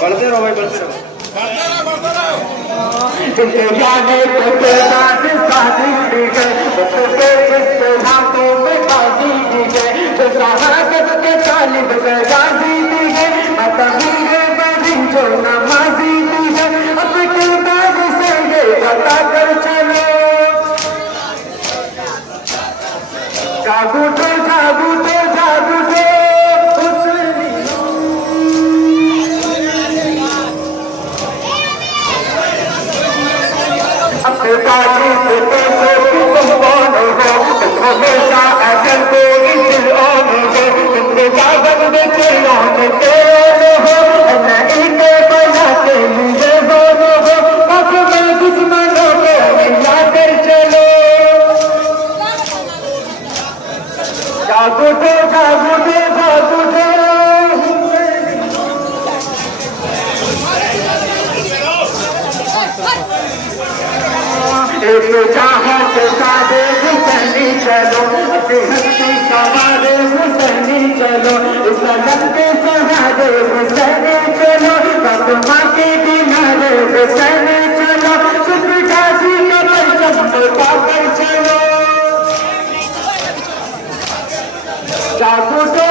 बढ़ते रहो भाई, बढ़ते रहो। जागो तो जागो तो जागो तो अपने काजी से तुम कौन हो, हमेशा अकल को दिल ऑन हो, तुमने जागन में चिड़ियों के हो, नहीं के बना के लिए बोलो हो, अब मैं दुश्मनों को मिला कर चलो। जागो तो जागो तो जागो तो एक चाहत सादे हुसैनी चलो, हंसी सवारे हुसैनी चलो, इस लगन के सहारे हुसैनी चलो, माँ के किनारे हुसैनी चलो, शुक्र काजी का परचम पाकर चलो। जागो तो